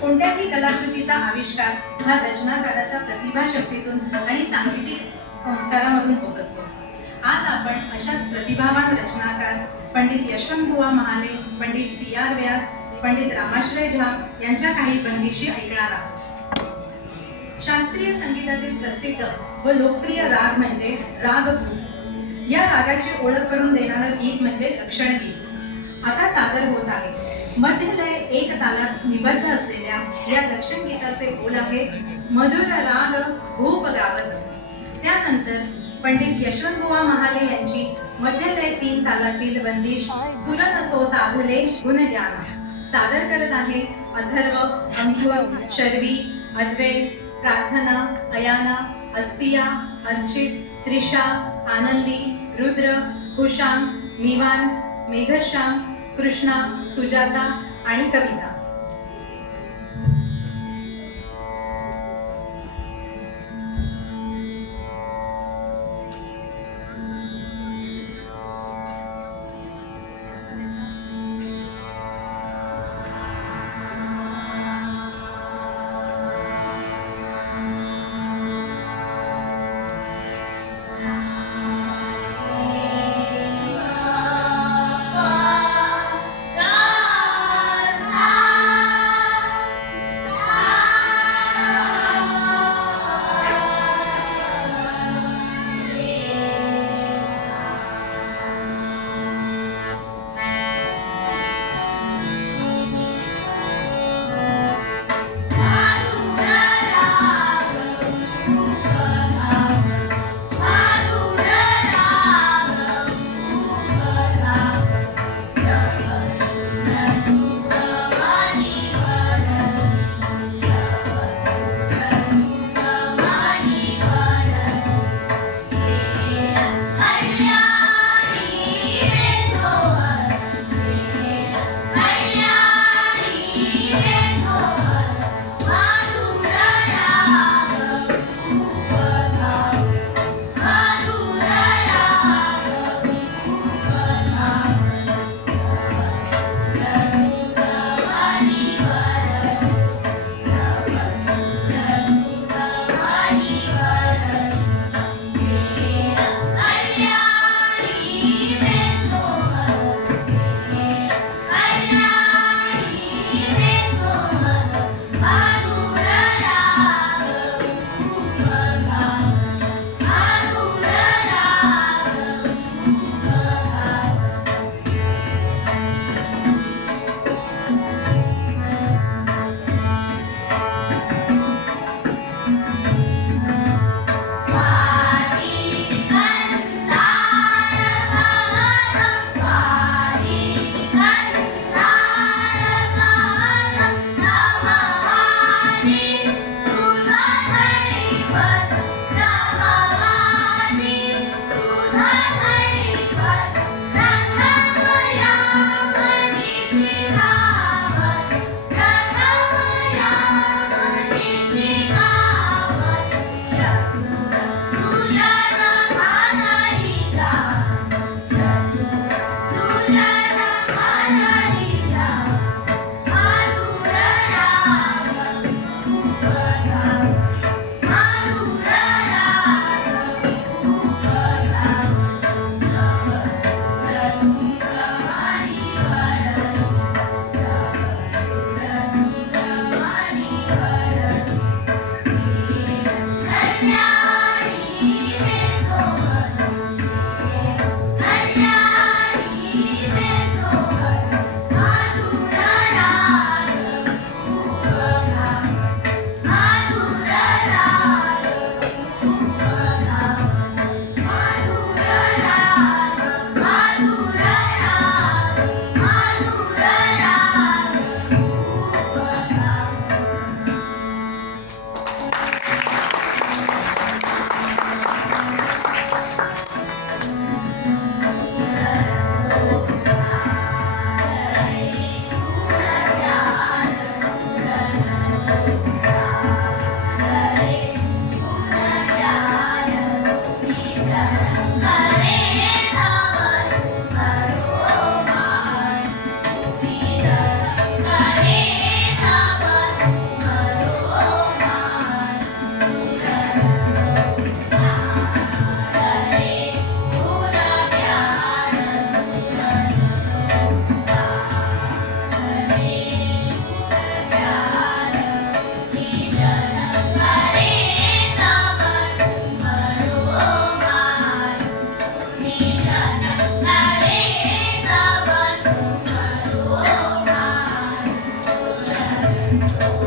कोणत्याही कलाकृतीचा आविष्कार हा रचनाकाराच्या प्रतिभाशक्तीतून आणि सांगीतिक संस्कारामधून होत असतो। आज आपण अशाच प्रतिभावान रचनाकार पंडित यशवंतबुवा महाले, पंडित सी.आर. व्यास, पंडित रामाश्रय झा यांच्या काही बंदिशी ऐकणार आहोत। शास्त्रीय संगीतातील प्रसिद्ध व लोकप्रिय राग म्हणजे रागभूप। या रागाची ओळख करून देणारं गीत म्हणजे लक्षणगीत आता सादर होत आहे। मध्यलय एक तालात निबद्ध असलेल्या या लक्षण गीताचे बोल आहेत, मधुर राग भूप गावत। त्यानंतर पंडित यशवंतबुवा महाले यांची मध्यलय 3 तालातील बंदिश सुरन सो साधले गुणज्ञान सादर करत आहे अथर्व, अंकुर, शर्वी, अद्वैत, प्रार्थना, अयाना, अस्पिया, अर्चित, त्रिशा, आनंदी, रुद्र, कुशांग, मीवान, मेघश्याम, कृष्णा, सुजाता आणि कविता। सा असं